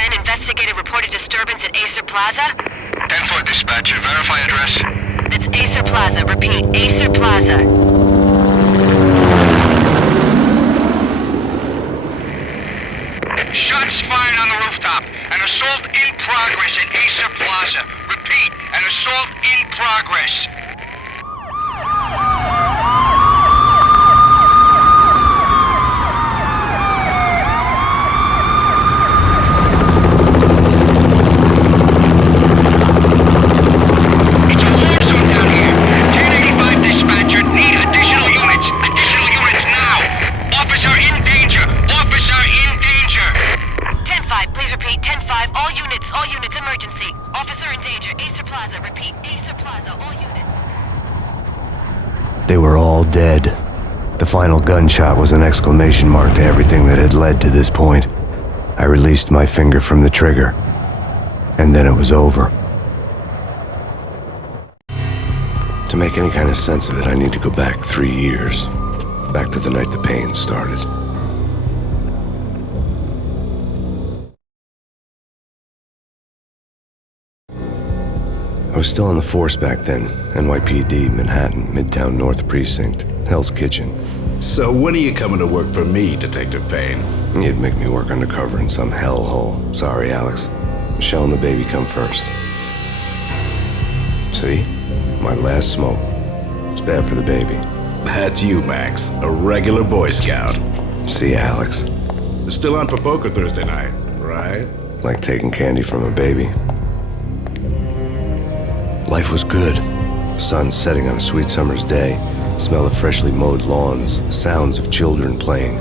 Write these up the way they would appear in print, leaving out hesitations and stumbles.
10, investigated reported disturbance at Acer Plaza. 10-4 dispatcher, verify address. That's Acer Plaza. Repeat, Acer Plaza. Shots fired on the rooftop. An assault in progress at Acer Plaza. Repeat, an assault in progress. It's a war zone down here. 1085 dispatcher, need additional units. Additional units now. Officer in danger. Officer in danger. 10-5, please repeat. 10-5, all units, emergency. Officer in danger, Acer Plaza. Repeat, Acer Plaza, all units. They were all dead. The final gunshot was an exclamation mark to everything that had led to this point. I released my finger from the trigger, and then it was over. To make any kind of sense of it, I need to go back 3 years. Back to the night the pain started. I was still on the force back then. NYPD, Manhattan, Midtown North Precinct, Hell's Kitchen. So when are you coming to work for me, Detective Payne? You'd make me work undercover in some hellhole. Sorry, Alex. Michelle and the baby come first. See? My last smoke. It's bad for the baby. That's you, Max. A regular Boy Scout. See, Alex. Still on for poker Thursday night, right? Like taking candy from a baby. Life was good. The sun setting on a sweet summer's day. The smell of freshly mowed lawns. The sounds of children playing.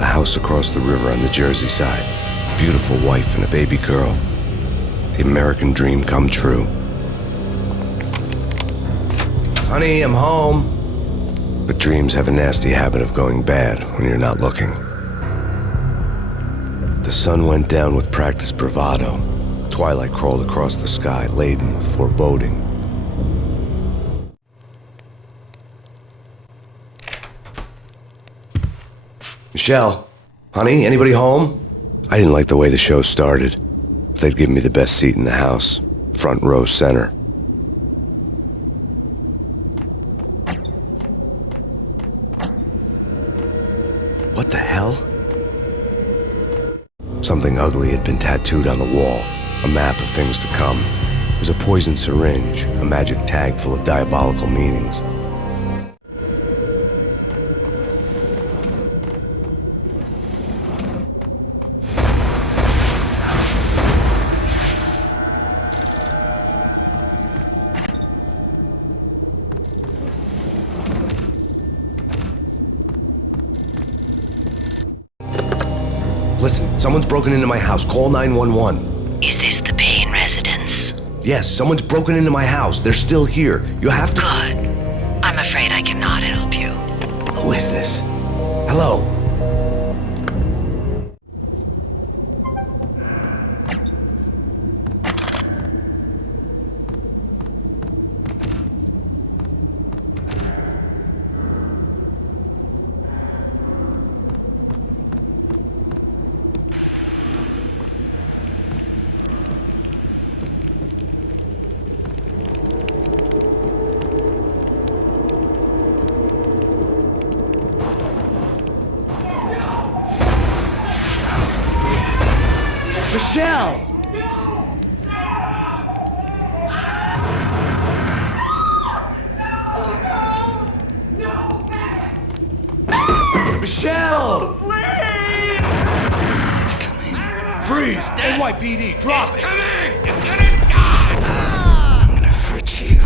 A house across the river on the Jersey side. A beautiful wife and a baby girl. The American dream come true. Honey, I'm home. But dreams have a nasty habit of going bad when you're not looking. The sun went down with practiced bravado. Twilight crawled across the sky, laden with foreboding. Michelle, honey, anybody home? I didn't like the way the show started. They'd give me the best seat in the house, front row center. What the hell? Something ugly had been tattooed on the wall, a map of things to come. It was a poison syringe, a magic tag full of diabolical meanings. Listen, someone's broken into my house. Call 911. Is this the Payne residence? Yes, someone's broken into my house. They're still here. You have to... Good. I'm afraid I cannot help you. Who is this? Hello? Michelle! Michelle! It's coming. Freeze! NYPD, drop it! Coming! You're gonna die! I'm gonna hurt you.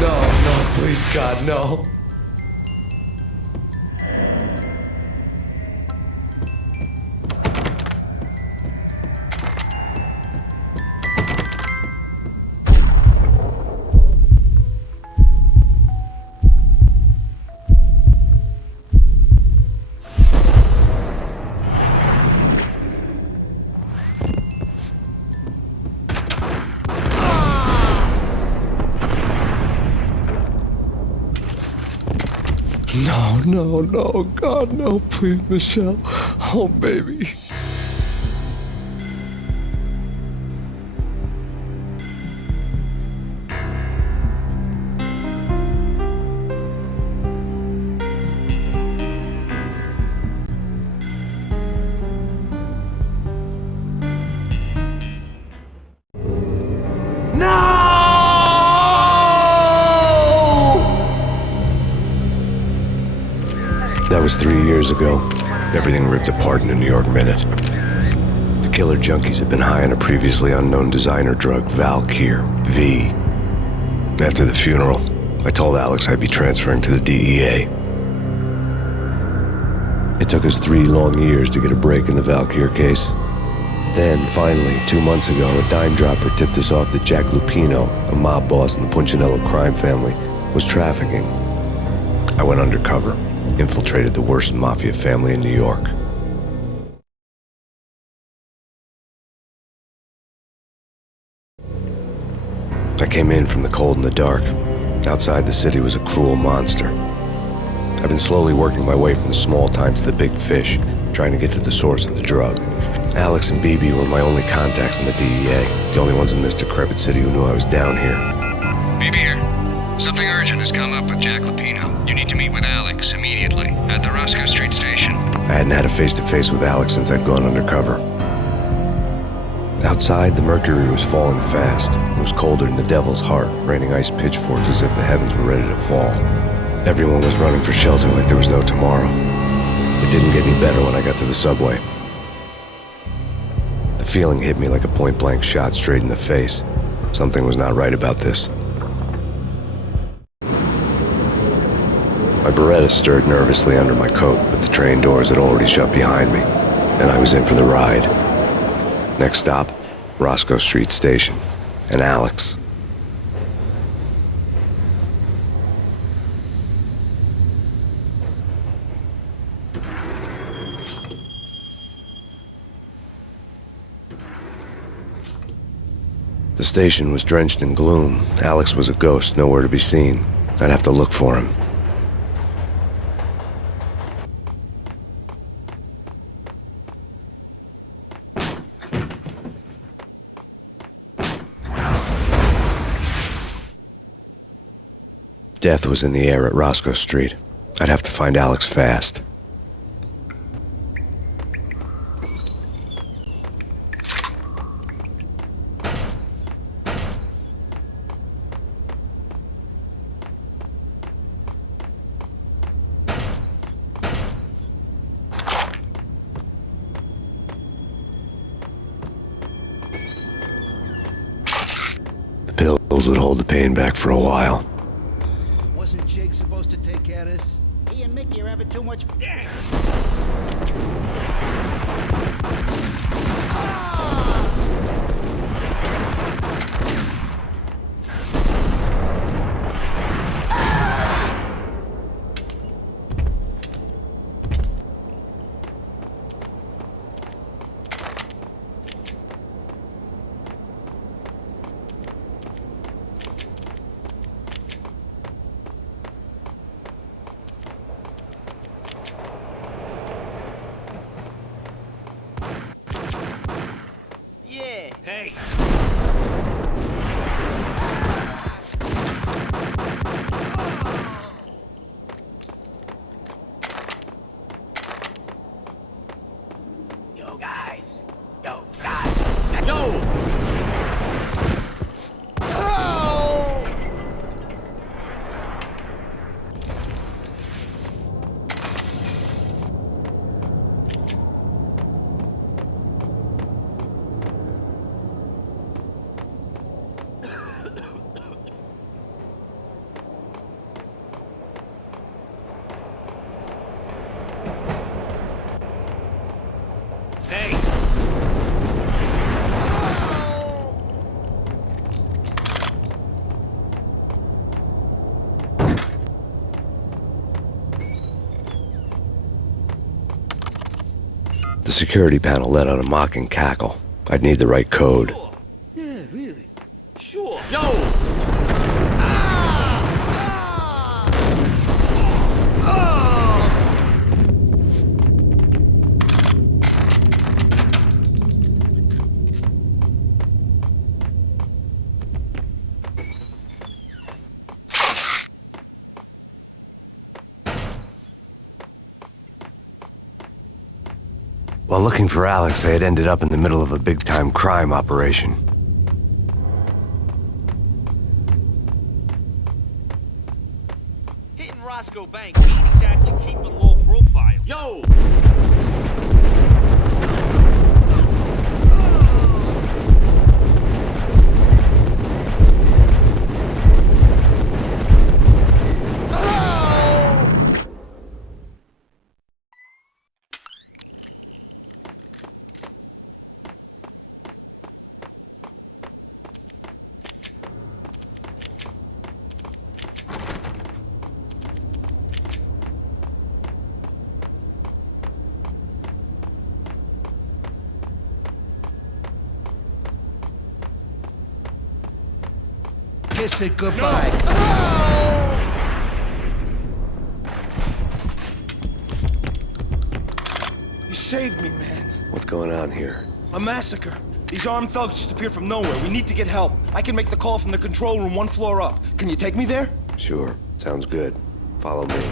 No, please, God, no. No, no, no, God, no, please, Michelle. Oh, baby. That was 3 years ago. Everything ripped apart in a New York minute. The killer junkies had been high on a previously unknown designer drug, Valkyr, V. After the funeral, I told Alex I'd be transferring to the DEA. It took us 3 long years to get a break in the Valkyr case. Then, finally, 2 months ago, a dime dropper tipped us off that Jack Lupino, a mob boss in the Punchinello crime family, was trafficking. I went undercover, infiltrated the worst mafia family in New York. I came in from the cold and the dark. Outside the city was a cruel monster. I've been slowly working my way from the small time to the big fish, trying to get to the source of the drug. Alex and BB were my only contacts in the DEA, the only ones in this decrepit city who knew I was down here. BB here. Something urgent has come up with Jack Lupino. You need to meet with Alex immediately at the Roscoe Street station. I hadn't had a face-to-face with Alex since I'd gone undercover. Outside, the mercury was falling fast. It was colder than the devil's heart, raining ice pitchforks as if the heavens were ready to fall. Everyone was running for shelter like there was no tomorrow. It didn't get any better when I got to the subway. The feeling hit me like a point-blank shot straight in the face. Something was not right about this. My Beretta stirred nervously under my coat, but the train doors had already shut behind me, and I was in for the ride. Next stop, Roscoe Street Station, and Alex. The station was drenched in gloom. Alex was a ghost, nowhere to be seen. I'd have to look for him. Death was in the air at Roscoe Street. I'd have to find Alex fast. The pills would hold the pain back for a while. Wasn't Jake supposed to take care of this? He and Mickey are having too much. Damn! Hey! Yo, guys! Yo, guys! Yo! The security panel let out a mocking cackle. I'd need the right code. Sure. Yeah, really. Sure. Yo! While looking for Alex, they had ended up in the middle of a big-time crime operation. Hitting Roscoe Bank ain't exactly keeping low profile. Yo! Kiss it goodbye. You saved me, man. What's going on here? A massacre. These armed thugs just appeared from nowhere. We need to get help. I can make the call from the control room 1 floor up. Can you take me there? Sure, sounds good. Follow me.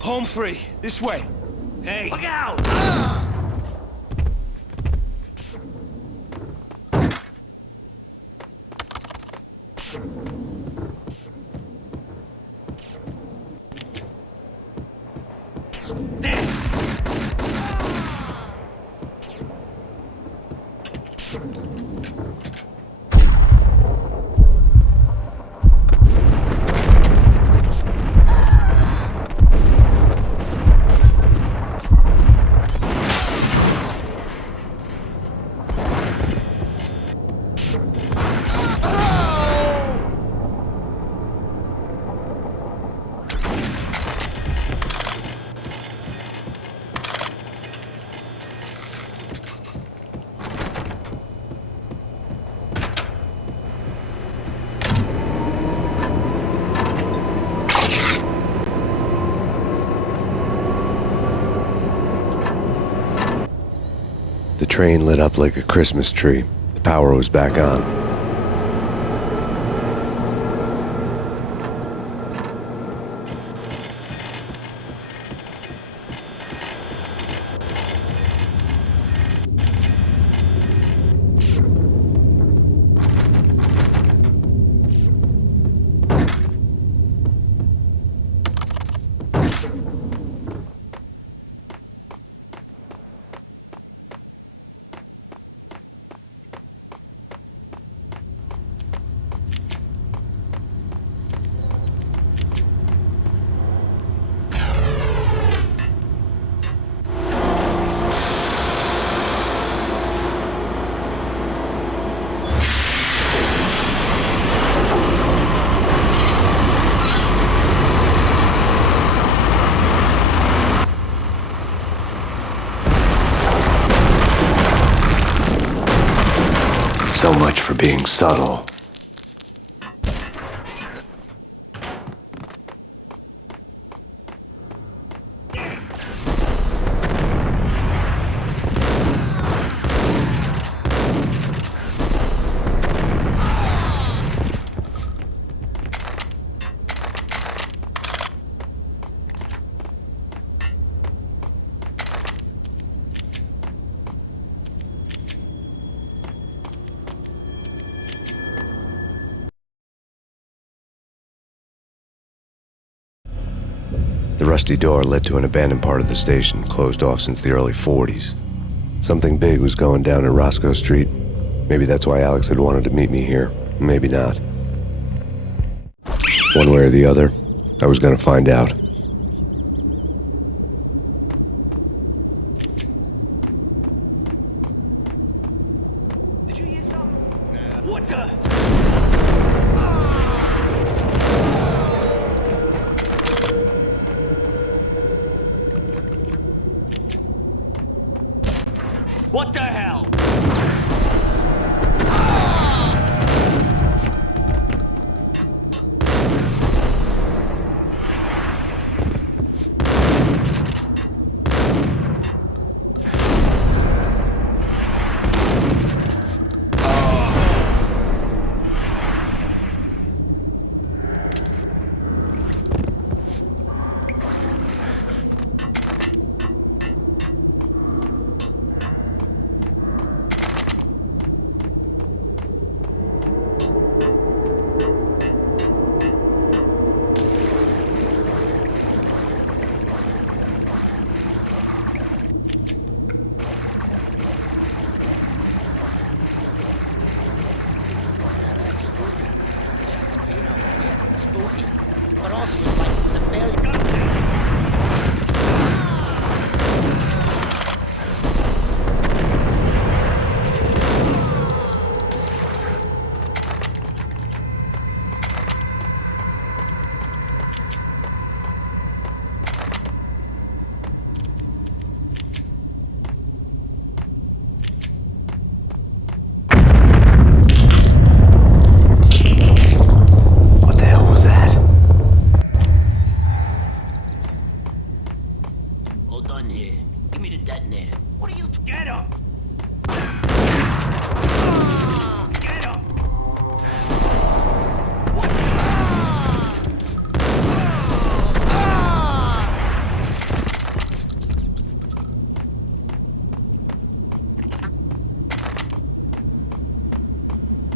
Home free. This way. Hey! Look out! The train lit up like a Christmas tree. The power was back on. So much for being subtle. The rusty door led to an abandoned part of the station, closed off since the early 40s. Something big was going down in Roscoe Street. Maybe that's why Alex had wanted to meet me here. Maybe not. One way or the other, I was gonna find out. Did you hear something? What the? What the hell?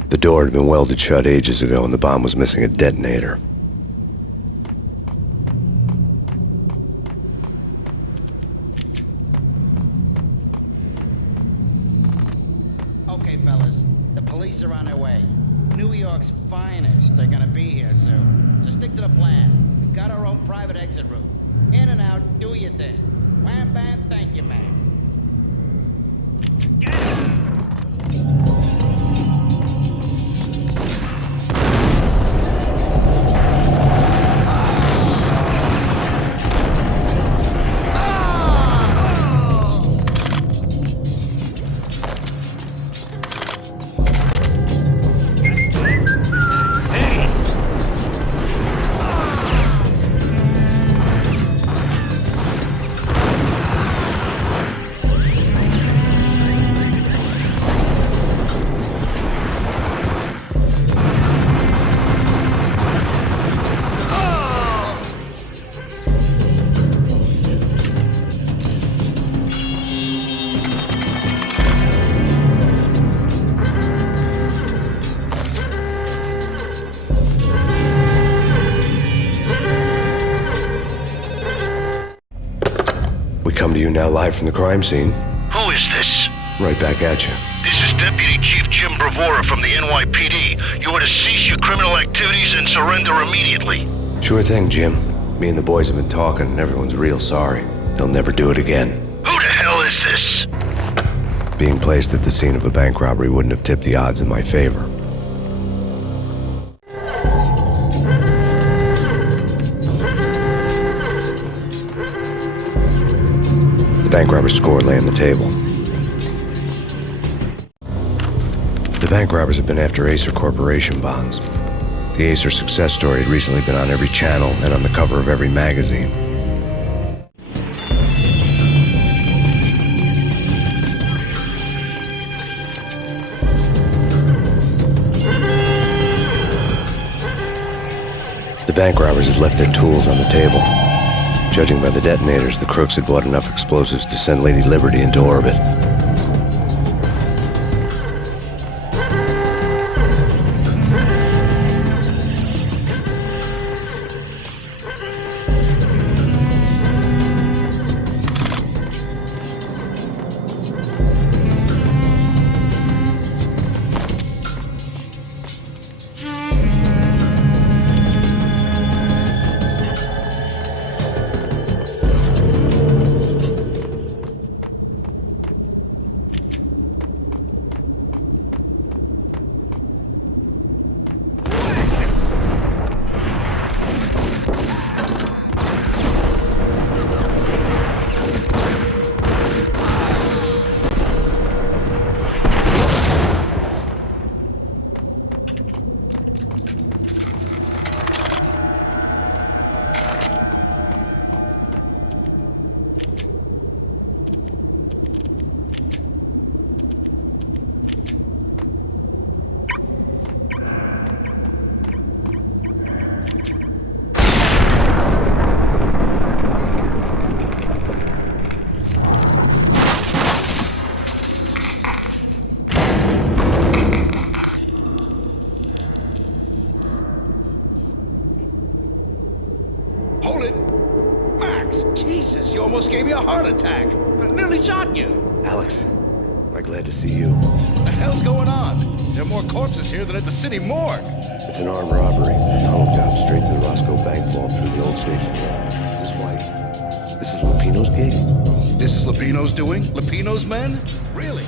The door had been welded shut ages ago and the bomb was missing a detonator. Okay, fellas. The police are on their way. New York's finest. They're gonna be here soon. Just stick to the plan. We've got our own private exit route. In and out, do your thing. Wham bam, thank you, man. We come to you now live from the crime scene. Who is this? Right back at you. This is Deputy Chief Jim Bravura from the NYPD. You are to cease your criminal activities and surrender immediately. Sure thing, Jim. Me and the boys have been talking and everyone's real sorry. They'll never do it again. Who the hell is this? Being placed at the scene of a bank robbery wouldn't have tipped the odds in my favor. The bank robber's score lay on the table. The bank robbers have been after Acer Corporation bonds. The Acer success story had recently been on every channel and on the cover of every magazine. The bank robbers had left their tools on the table. Judging by the detonators, the crooks had bought enough explosives to send Lady Liberty into orbit. Hold it! Max! Jesus, you almost gave me a heart attack! I nearly shot you! Alex, I'm glad to see you. What the hell's going on? There are more corpses here than at the city morgue! It's an armed robbery. A tunnel job straight to the Roscoe Bank vault through the old station. Is this why? This is Lupino's gig? This is Lupino's doing? Lupino's men? Really?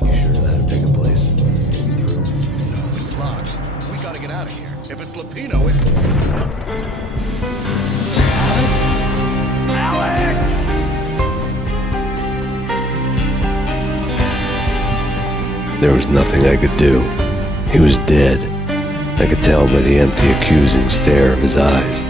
You sure that have taken place? Can we through? No, it's locked. We gotta get out of here. If it's Lupino, it's... Alex! Alex! There was nothing I could do. He was dead. I could tell by the empty, accusing stare of his eyes.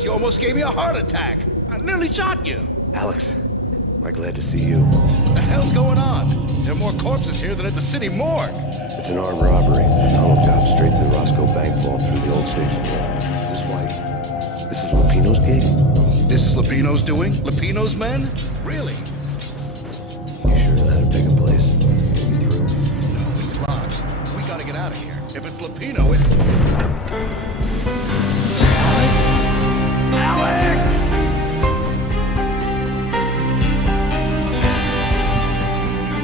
Jesus, you almost gave me a heart attack. I nearly shot you. Alex, am I glad to see you? What the hell's going on? There are more corpses here than at the city morgue. It's an armed robbery. A tunnel job straight to the Roscoe Bank vault through the old station. Is this why? This is Lupino's gig? This is Lupino's doing? Lupino's men? Really? You sure that'll take a place? Get me through? No, it's locked. We gotta get out of here. If it's Lupino, it's... Alex! Alex!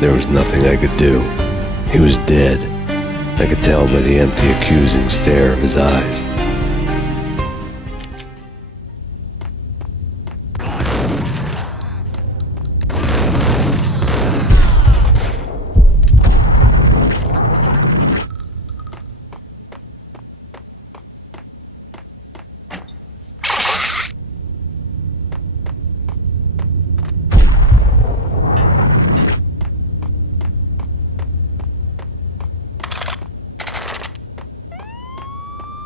There was nothing I could do. He was dead. I could tell by the empty, accusing stare of his eyes.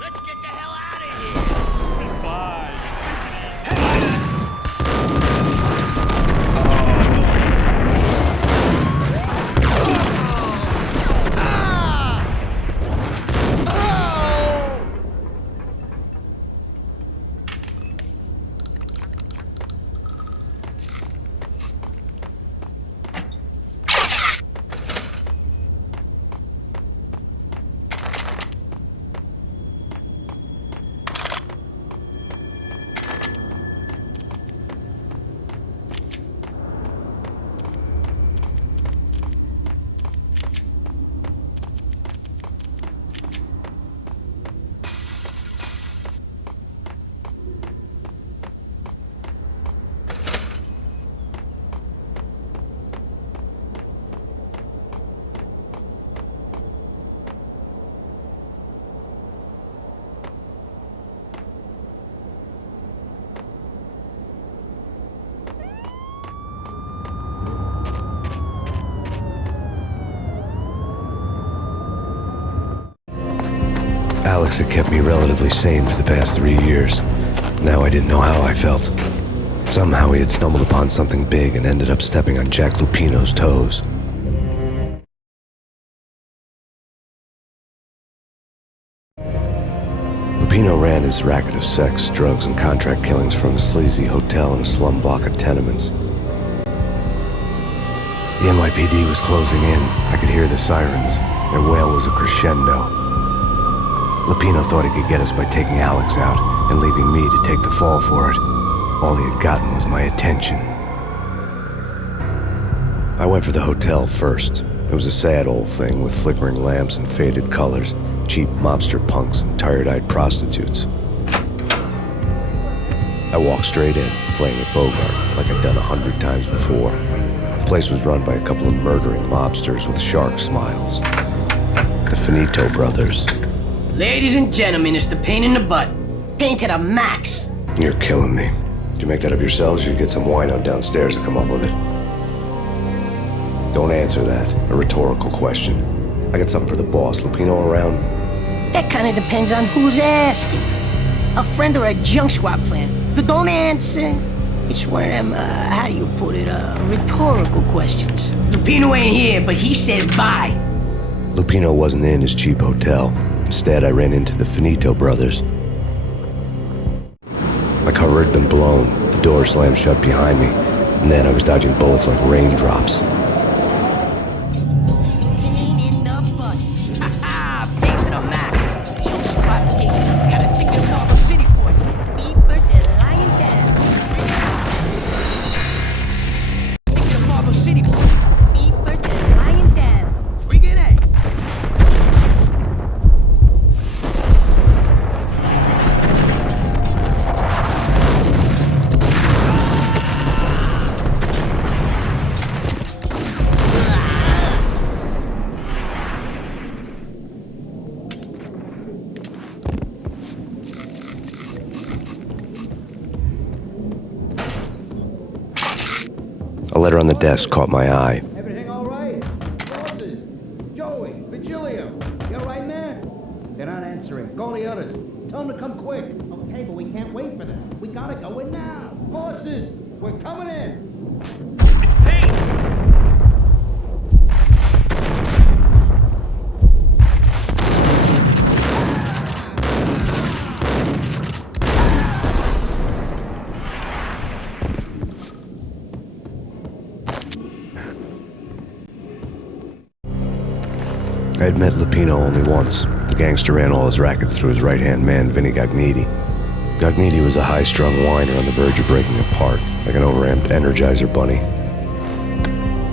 Let's get the hell out of here! Be fine. Just take it easy. Alex had kept me relatively sane for the past 3 years. Now I didn't know how I felt. Somehow he had stumbled upon something big and ended up stepping on Jack Lupino's toes. Lupino ran his racket of sex, drugs, and contract killings from a sleazy hotel in a slum block of tenements. The NYPD was closing in. I could hear the sirens. Their wail was a crescendo. Lupino thought he could get us by taking Alex out and leaving me to take the fall for it. All he had gotten was my attention. I went for the hotel first. It was a sad old thing with flickering lamps and faded colors, cheap mobster punks and tired-eyed prostitutes. I walked straight in, playing at Bogart like I'd done 100 times before. The place was run by a couple of murdering mobsters with shark smiles. The Finito brothers. Ladies and gentlemen, it's the pain in the butt. Pain to the max. You're killing me. Did you make that up yourselves, or you get some wino downstairs to come up with it? Don't answer that. A rhetorical question. I got something for the boss. Lupino around? That kind of depends on who's asking. A friend or a junk squad plan. Don't answer. It's one of them, how do you put it, rhetorical questions. Lupino ain't here, but he said bye. Lupino wasn't in his cheap hotel. Instead, I ran into the Finito brothers. My cover had been blown, the door slammed shut behind me, and then I was dodging bullets like raindrops. Pain in the butt. Ha-ha! Pain to the max. Junk squad pain. Gotta take your Cargo City for it. Be first and lying down. Take your Cargo City for it. Be first and lying down. Friggin' A. A letter on the desk caught my eye. Everything all right? Bosses? Joey? Virgilio? You all right in there? They're not answering. Call the others. Tell them to come quick. Okay, but we can't wait for them. We I had met Lupino only once. The gangster ran all his rackets through his right-hand man, Vinny Gagniti. Gagniti was a high-strung whiner on the verge of breaking apart, like an overamped Energizer bunny.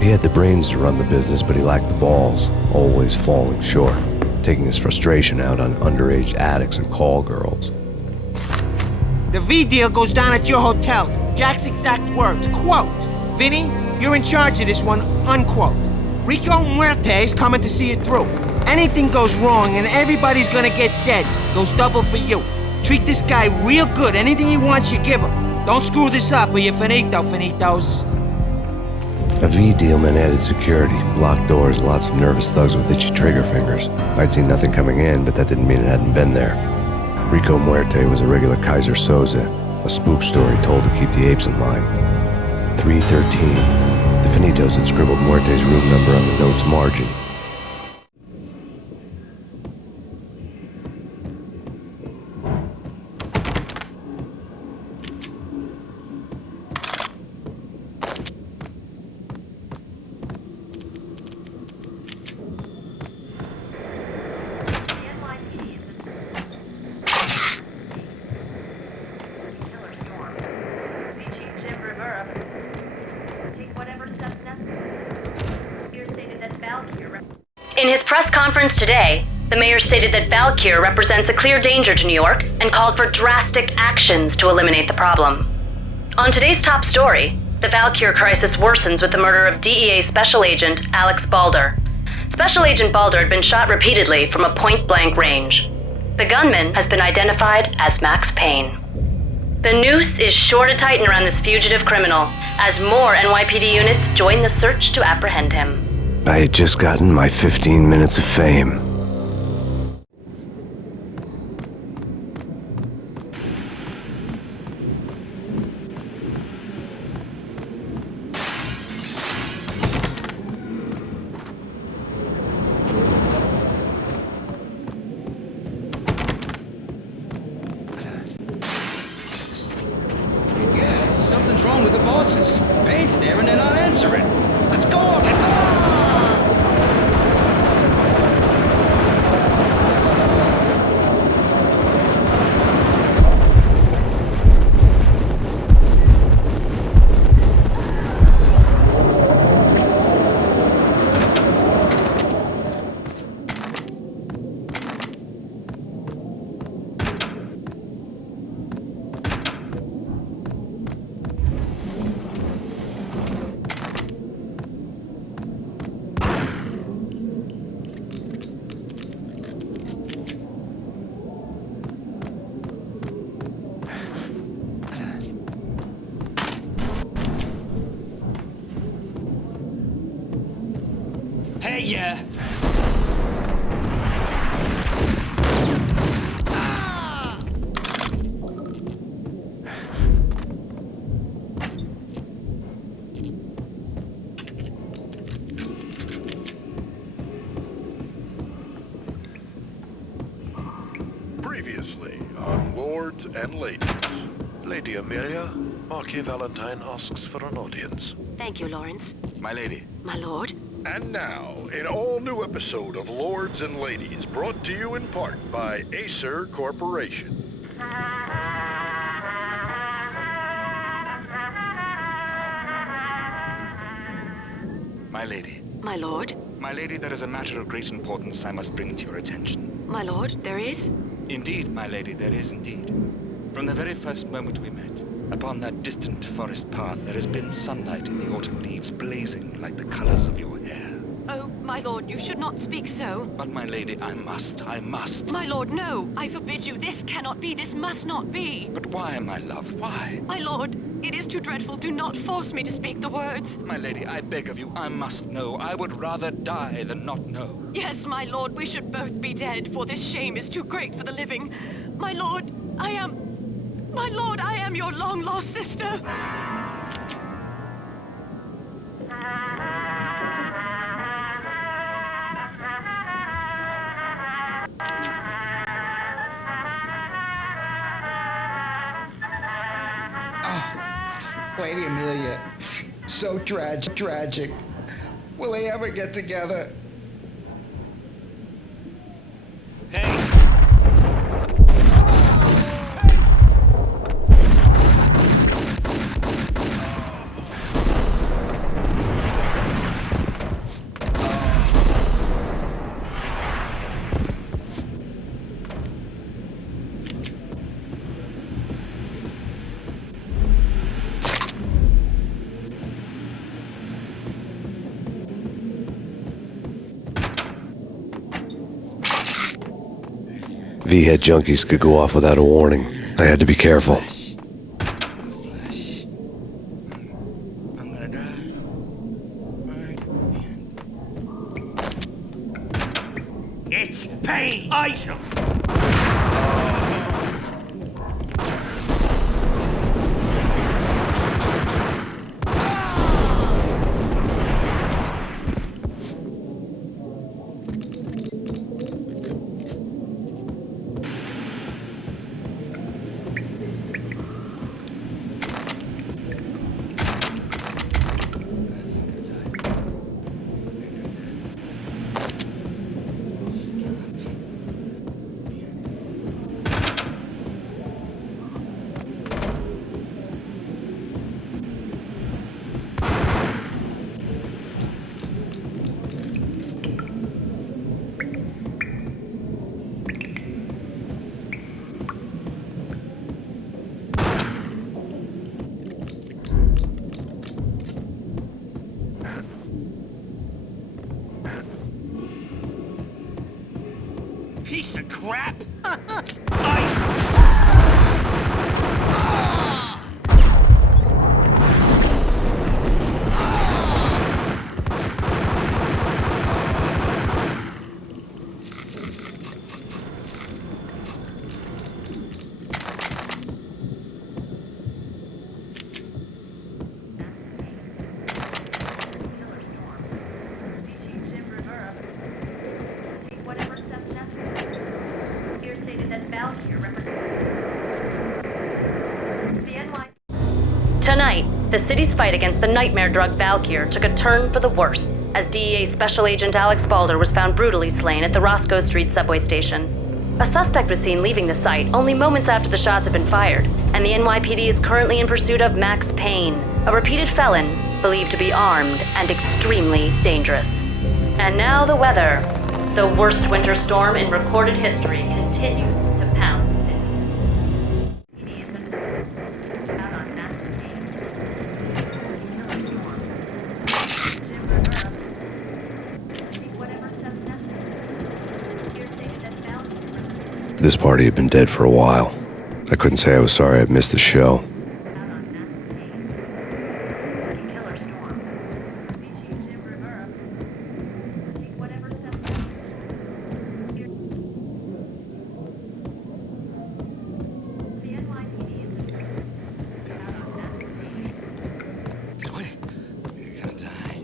He had the brains to run the business, but he lacked the balls, always falling short, taking his frustration out on underage addicts and call girls. The V deal goes down at your hotel. Jack's exact words, quote, "Vinny, you're in charge of this one," unquote. Rico Muerte's coming to see it through. Anything goes wrong and everybody's gonna get dead. Goes double for you. Treat this guy real good. Anything he wants, you give him. Don't screw this up or you're finito, finitos. A V deal meant added security, locked doors, and lots of nervous thugs with itchy trigger fingers. I'd seen nothing coming in, but that didn't mean it hadn't been there. Rico Muerte was a regular Kaiser Soze, a spook story told to keep the apes in line. 313. The Finitos had scribbled Muerte's room number on the note's margin. In his press conference today, the mayor stated that Valkyr represents a clear danger to New York and called for drastic actions to eliminate the problem. On today's top story, the Valkyr crisis worsens with the murder of DEA Special Agent Alex Balder. Special Agent Balder had been shot repeatedly from a point-blank range. The gunman has been identified as Max Payne. The noose is sure to tighten around this fugitive criminal as more NYPD units join the search to apprehend him. I had just gotten my 15 minutes of fame. Yeah, something's wrong with the bosses. Payne's there and they're not answering. Let's go on. Hey, yeah. Previously on Lords and Ladies. Lady Amelia, Marquis Valentine asks for an audience. Thank you, Lawrence. My lady. My lord. And now, an all-new episode of Lords and Ladies, brought to you in part by Acer Corporation. My lady. My lord. My lady, there is a matter of great importance I must bring to your attention. My lord, there is? Indeed, my lady, there is indeed. From the very first moment we met, upon that distant forest path, there has been sunlight in the autumn leaves blazing like the colors of your hair. Oh, my lord, you should not speak so. But my lady, I must. My lord, no. I forbid you. This cannot be. This must not be. But why, my love, why? My lord, it is too dreadful. Do not force me to speak the words. My lady, I beg of you, I must know. I would rather die than not know. Yes, my lord, we should both be dead, for this shame is too great for the living. My lord, I am your long-lost sister. Lady Amelia, so tragic. Will they ever get together? V-head junkies could go off without a warning. I had to be careful. I'm gonna die. It's Payne! Ice him! Piece of crap! Ice! Tonight, the city's fight against the nightmare drug Valkyr took a turn for the worse, as DEA Special Agent Alex Balder was found brutally slain at the Roscoe Street subway station. A suspect was seen leaving the site only moments after the shots had been fired, and the NYPD is currently in pursuit of Max Payne, a repeated felon believed to be armed and extremely dangerous. And now the weather. The worst winter storm in recorded history continues to pound the city. This party had been dead for a while. I couldn't say I was sorry I'd missed the show. Get away. You're gonna die.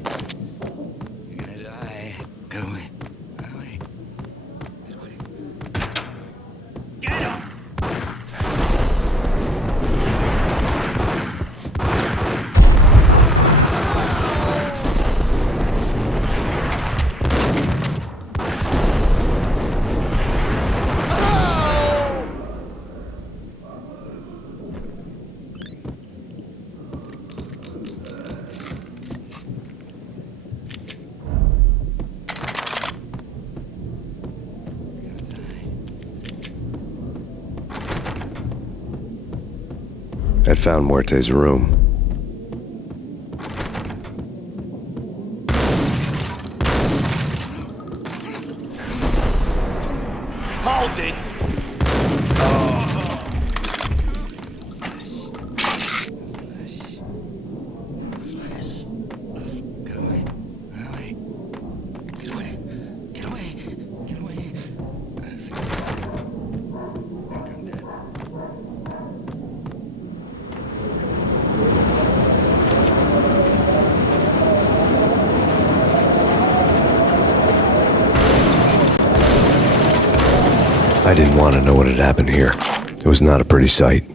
You're gonna die. Get away. Get away. Get away. Get him! I'd found Muerte's room. Hold it! Get away. Get away. Get away. Get away. Get away. I think I'm dead. I didn't want to know what had happened here. It was not a pretty sight.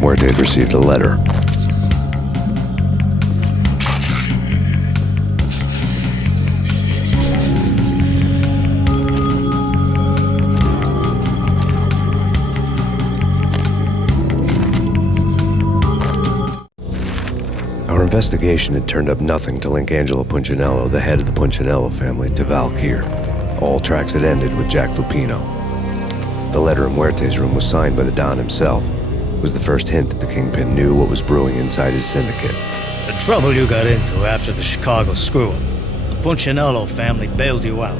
Muerte had received a letter. investigation had turned up nothing to link Angelo Punchinello, the head of the Punchinello family, to Valkyr. All tracks had ended with Jack Lupino. The letter in Muerte's room was signed by the Don himself. It was the first hint that the Kingpin knew what was brewing inside his syndicate. The trouble you got into after the Chicago screw-up. The Punchinello family bailed you out.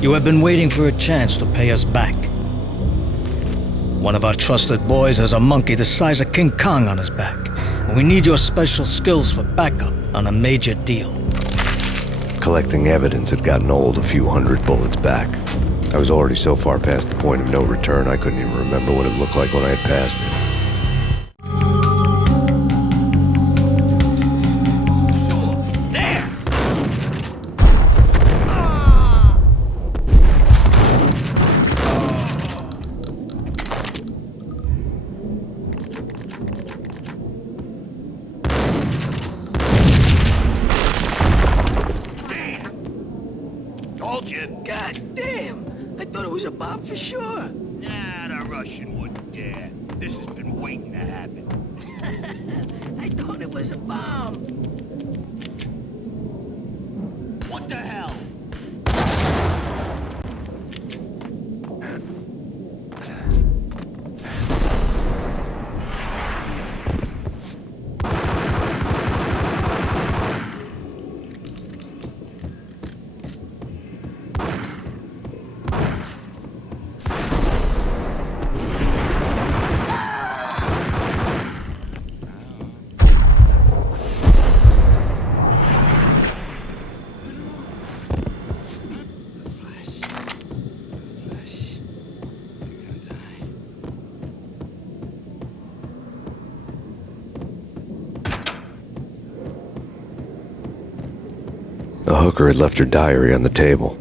You have been waiting for a chance to pay us back. One of our trusted boys has a monkey the size of King Kong on his back. We need your special skills for backup on a major deal. Collecting evidence had gotten old a few hundred bullets back. I was already so far past the point of no return I couldn't even remember what it looked like when I had passed it. God damn! I thought it was a bomb for sure. Nah, the Russian wouldn't dare. This has been waiting to happen. I thought it was a bomb. What the hell? The hooker had left her diary on the table.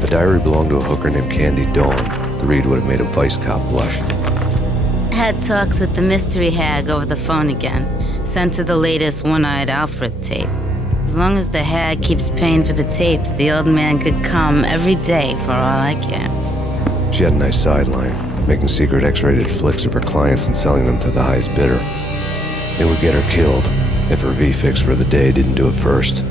The diary belonged to a hooker named Candy Dawn. The read would have made a vice cop blush. Had talks with the mystery hag over the phone again. Sent her the latest One-Eyed Alfred tape. As long as the hag keeps paying for the tapes, the old man could come every day for all I care. She had a nice sideline, making secret X-rated flicks of her clients and selling them to the highest bidder. It would get her killed if her V-fix for the day didn't do it first.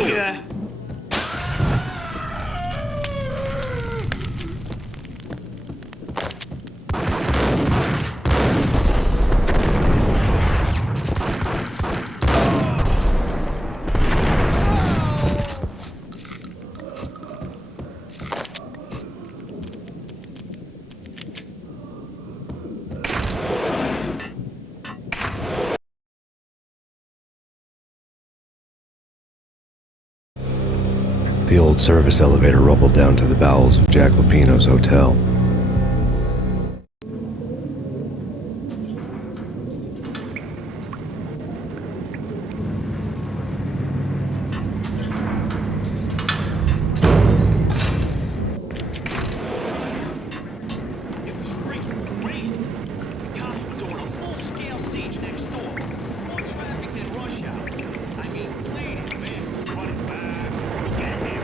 Yeah. The old service elevator rumbled down to the bowels of Jack Lupino's hotel. It was freaking crazy. The cops were doing a full-scale siege next door. More traffic than rush hour. I mean, bleeding bastards running back. Look at him.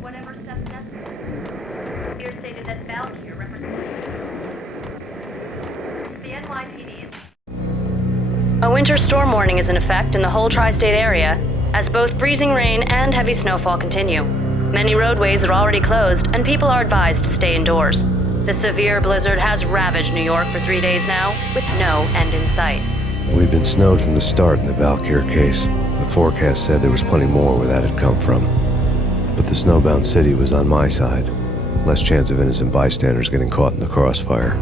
Whatever steps necessary. Here stated that Valkyr represents the NYPD. A winter storm warning is in effect in the whole tri-state area, as both freezing rain and heavy snowfall continue. Many roadways are already closed, and people are advised to stay indoors. The severe blizzard has ravaged New York for 3 days now, with no end in sight. We'd been snowed from the start in the Valkyr case. The forecast said there was plenty more where that had come from. But the snowbound city was on my side. Less chance of innocent bystanders getting caught in the crossfire.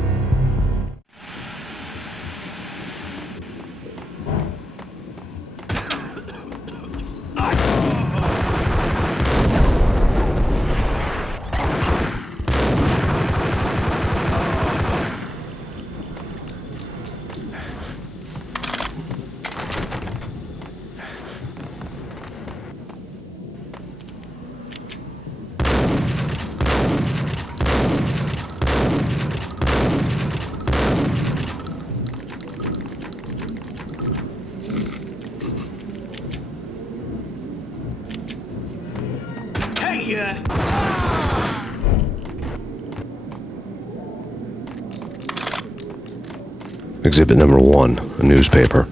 Exhibit number 1, a newspaper.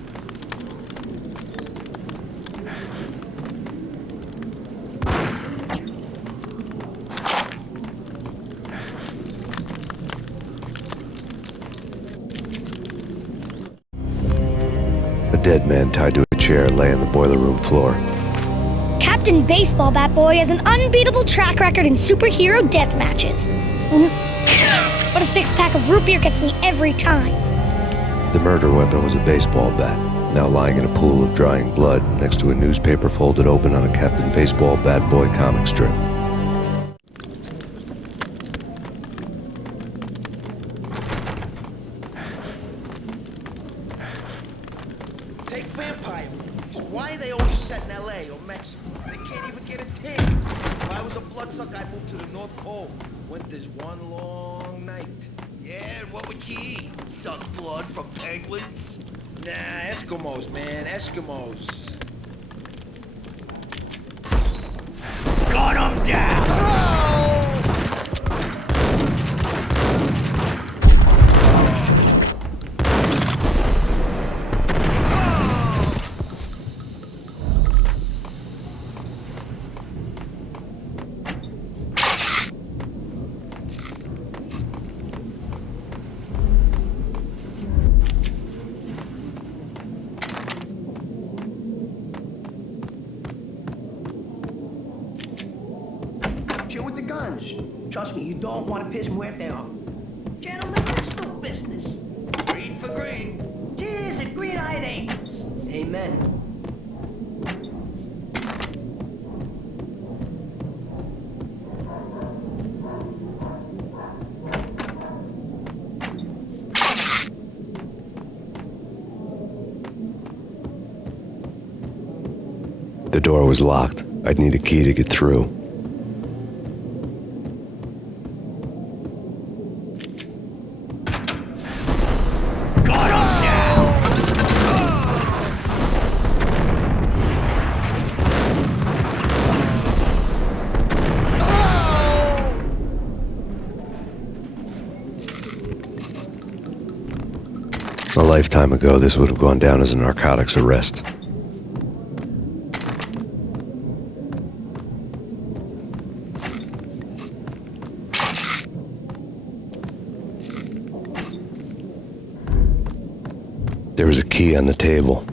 A dead man tied to a chair lay on the boiler room floor. Captain Baseball Bat Boy has an unbeatable track record in superhero death matches. But a 6-pack of root beer gets me every time. The murder weapon was a baseball bat, now lying in a pool of drying blood next to a newspaper folded open on a Captain Baseball Bat Boy comic strip. Take vampire movies. Why are they always set in L.A. or Mexico? They can't even get a tick. If I was a bloodsucker, I'd move to the North Pole. Winter's one long night. Yeah, what would you eat? Suck blood from penguins? Nah, Eskimos, man, Eskimos. Gun 'em down! Chill with the guns. Trust me, you don't want to piss Muerte off. Gentlemen, let's do business. Green for green. Cheers and green-eyed angels. Amen. The door was locked. I'd need a key to get through. A lifetime ago, this would have gone down as a narcotics arrest. There was a key on the table.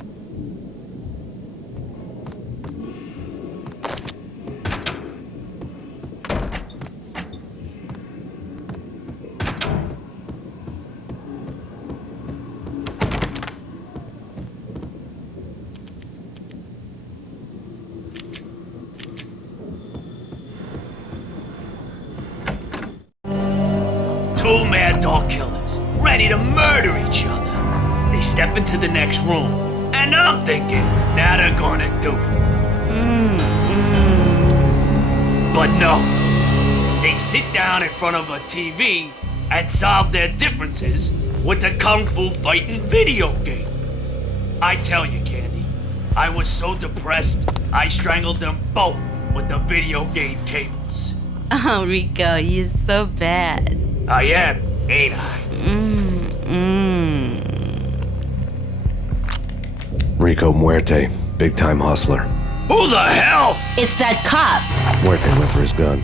Two mad dog killers, ready to murder each other. They step into the next room, and I'm thinking, now they're gonna do it. But no, they sit down in front of a TV and solve their differences with the Kung Fu fighting video game. I tell you, Candy, I was so depressed, I strangled them both with the video game cables. Oh, Rico, you're so bad. I am, ain't I? Rico Muerte, big-time hustler. Who the hell? It's that cop. Muerte went for his gun.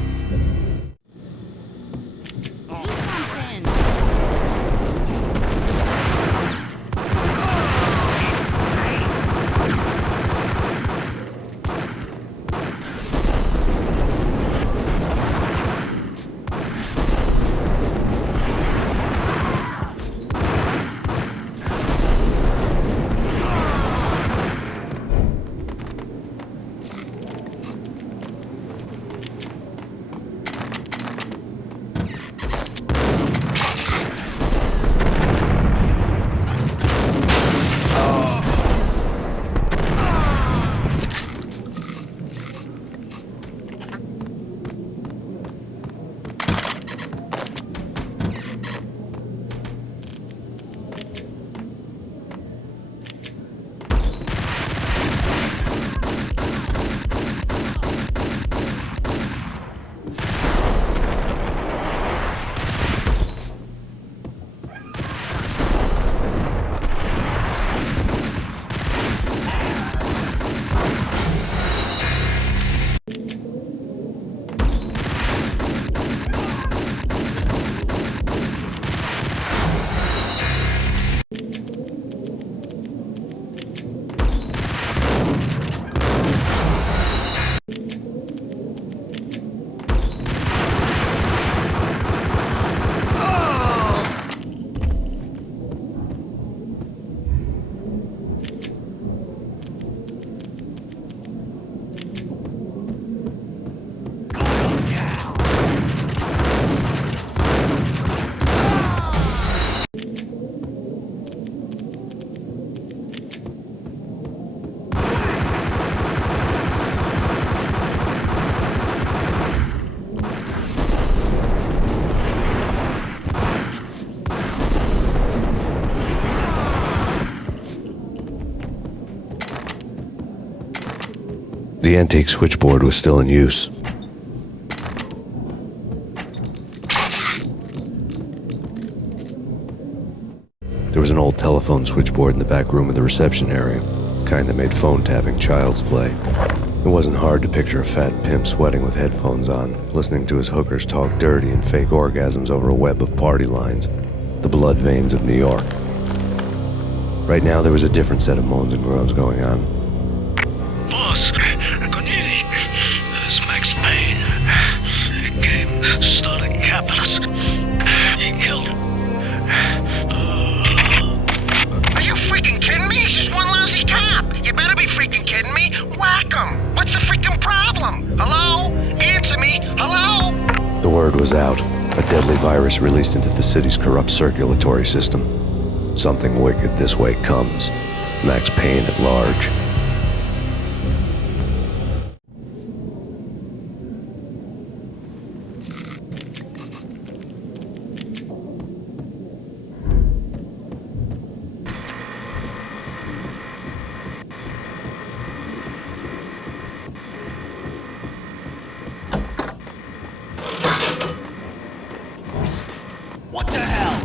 The antique switchboard was still in use. There was an old telephone switchboard in the back room of the reception area, the kind that made phone tapping child's play. It wasn't hard to picture a fat pimp sweating with headphones on, listening to his hookers talk dirty and fake orgasms over a web of party lines, the blood veins of New York. Right now, there was a different set of moans and groans going on. Boss, Corneli, this is Max Payne. He came, started capping us. He killed him. Are you freaking kidding me? He's just one lousy cop. You better be freaking kidding me. Whack him. What's the freaking problem? Hello? Answer me. Hello? The word was out. A deadly virus released into the city's corrupt circulatory system. Something wicked this way comes. Max Payne at large. What the hell?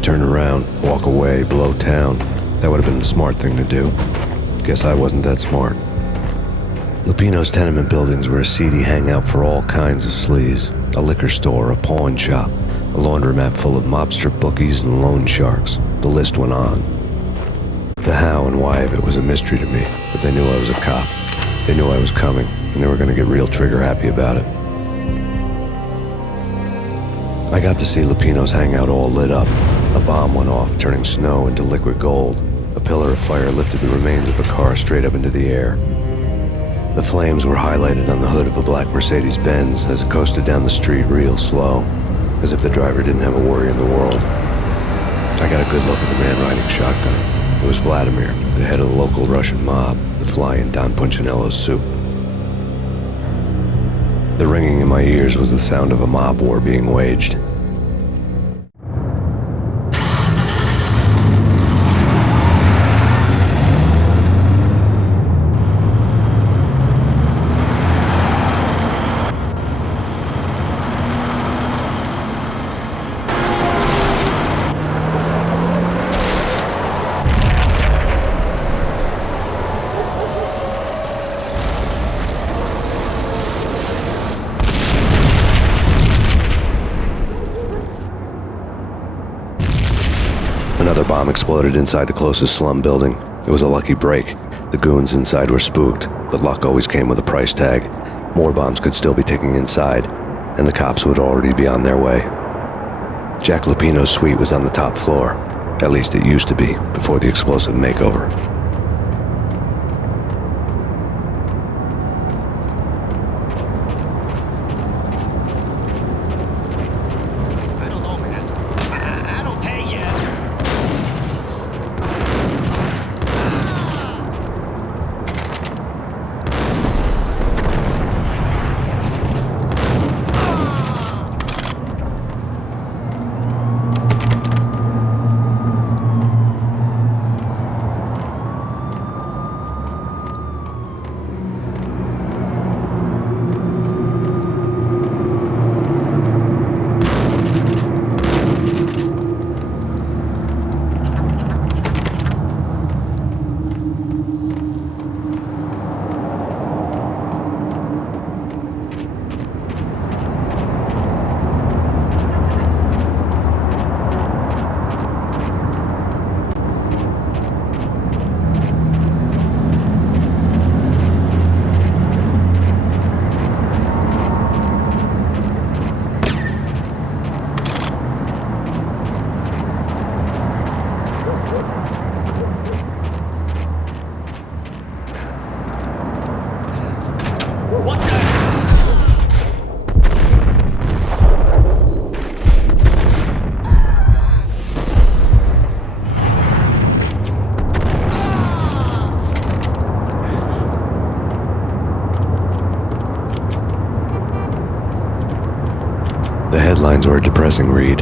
Turn around, walk away, blow town. That would have been the smart thing to do. Guess I wasn't that smart. Lupino's tenement buildings were a seedy hangout for all kinds of sleaze. A liquor store, a pawn shop, a laundromat full of mobster bookies and loan sharks. The list went on. The how and why of it was a mystery to me, but they knew I was a cop. They knew I was coming, and they were going to get real trigger happy about it. I got to see Lupino's hangout all lit up. A bomb went off, turning snow into liquid gold. A pillar of fire lifted the remains of a car straight up into the air. The flames were highlighted on the hood of a black Mercedes-Benz as it coasted down the street real slow, as if the driver didn't have a worry in the world. I got a good look at the man riding shotgun. It was Vladimir, the head of the local Russian mob, the fly in Don Punchinello's soup. The ringing in my ears was the sound of a mob war being waged. bomb exploded inside the closest slum building. It was a lucky break. The goons inside were spooked, but luck always came with a price tag. More bombs could still be ticking inside, and the cops would already be on their way. Jack Lupino's suite was on the top floor. At least it used to be, before the explosive makeover. The headlines were a depressing read.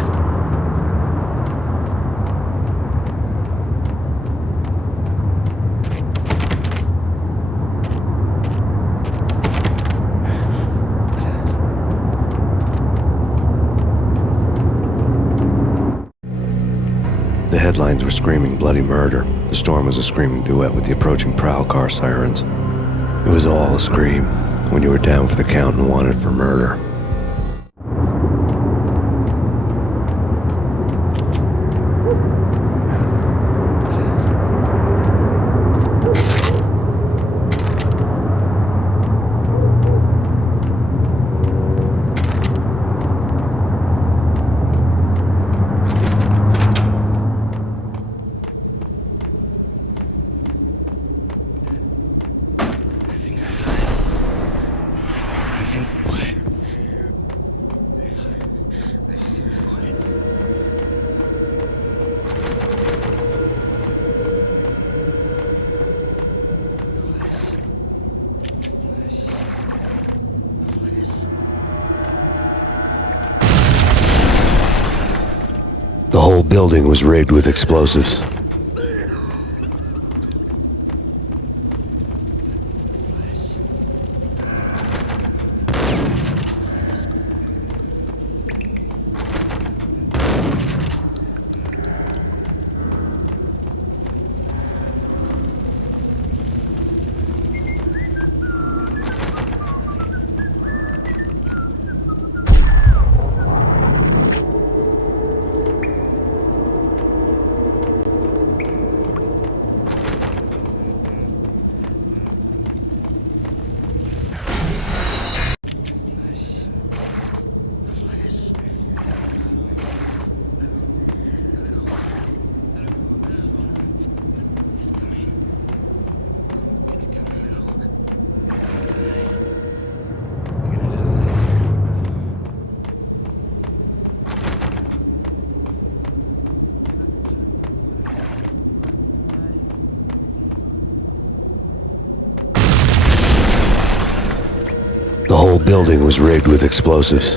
The headlines were screaming bloody murder. The storm was a screaming duet with the approaching prowl car sirens. It was all a scream when you were down for the count and wanted for murder. The whole building was rigged with explosives. The whole building was rigged with explosives.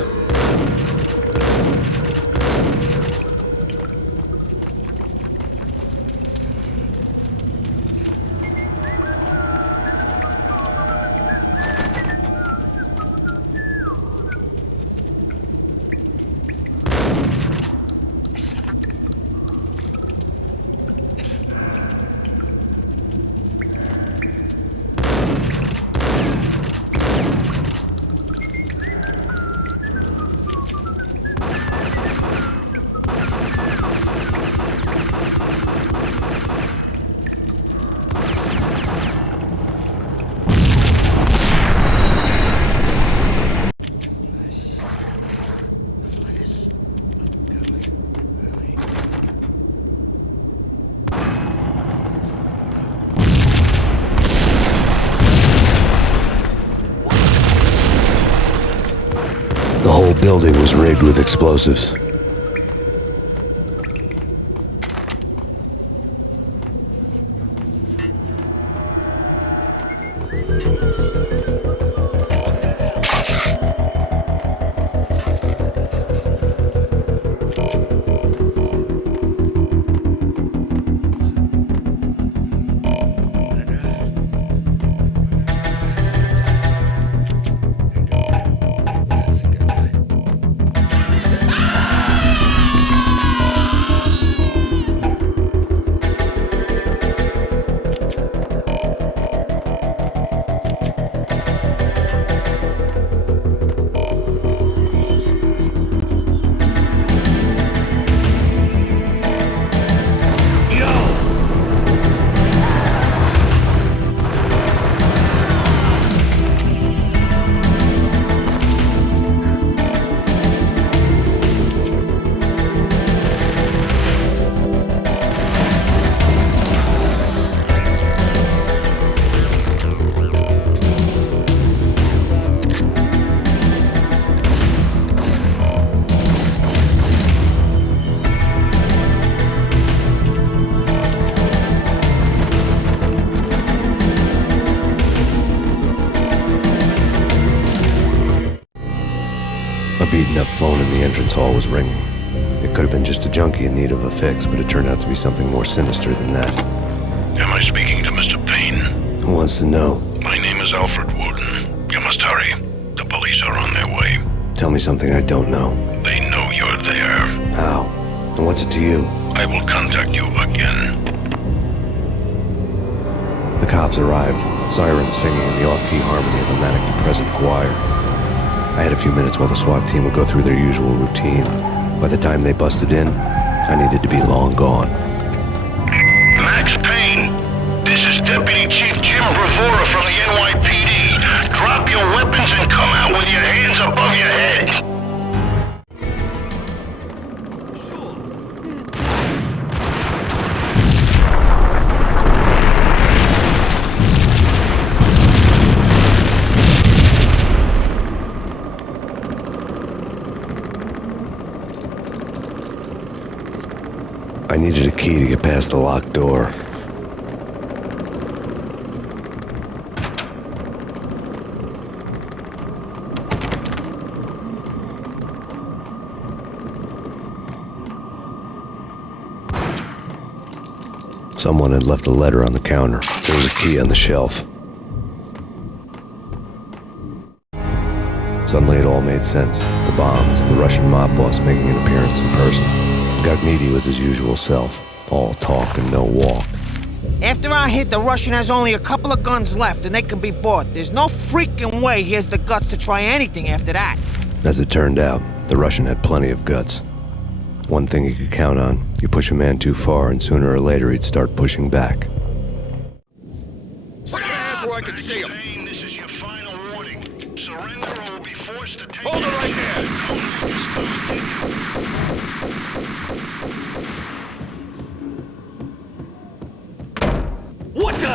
The whole building was rigged with explosives. A beaten-up phone in the entrance hall was ringing. It could have been just a junkie in need of a fix, but it turned out to be something more sinister than that. Am I speaking to Mr. Payne? Who wants to know? My name is Alfred Woden. You must hurry. The police are on their way. Tell me something I don't know. They know you're there. How? And what's it to you? I will contact you again. The cops arrived, sirens singing in the off-key harmony of a manic-depressive choir. I had a few minutes while the SWAT team would go through their usual routine. By the time they busted in, I needed to be long gone. Max Payne, this is Deputy Chief Jim Bravura from the NYPD. Drop your weapons and come out with your hands above your head. I needed a key to get past the locked door. Someone had left a letter on the counter. There was a key on the shelf. Suddenly it all made sense. The bombs, the Russian mob boss making an appearance in person. Gagnidi was his usual self, all talk and no walk. After our hit, the Russian has only a couple of guns left and they can be bought. There's no freaking way he has the guts to try anything after that. As it turned out, the Russian had plenty of guts. One thing you could count on, you push a man too far and sooner or later he'd start pushing back. Put your hands where I can see them. This is your final warning. Surrender or we'll be forced to take... Hold it right there! What the?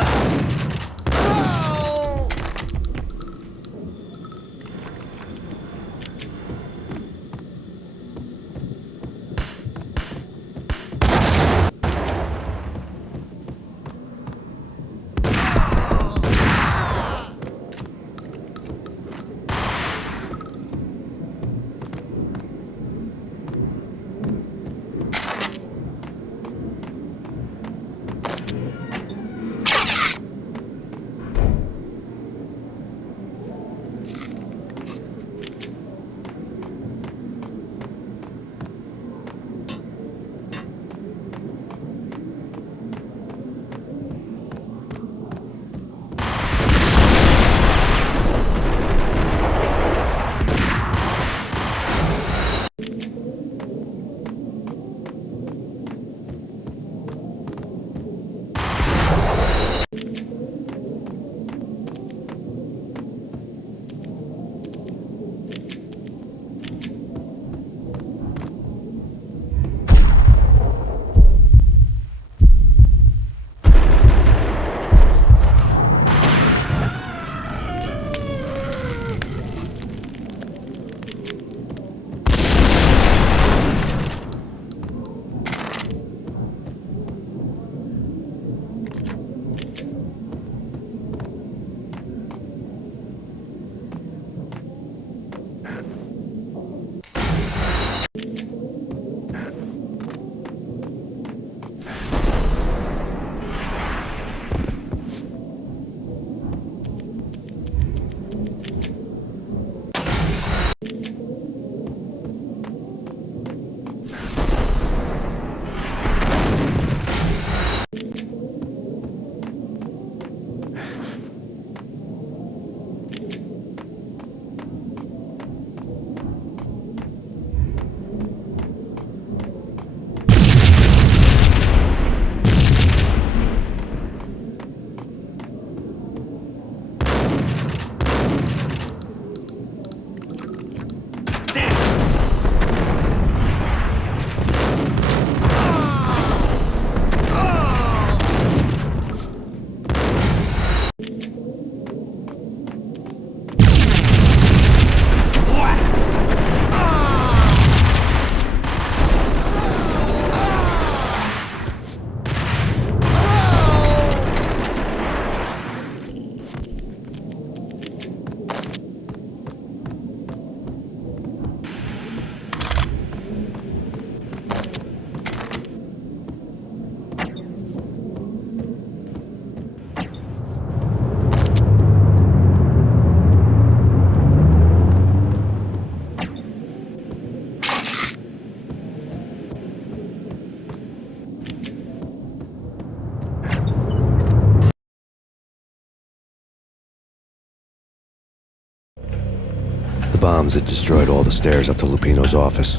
The bombs had destroyed all the stairs up to Lupino's office.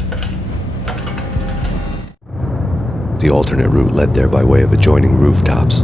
The alternate route led there by way of adjoining rooftops.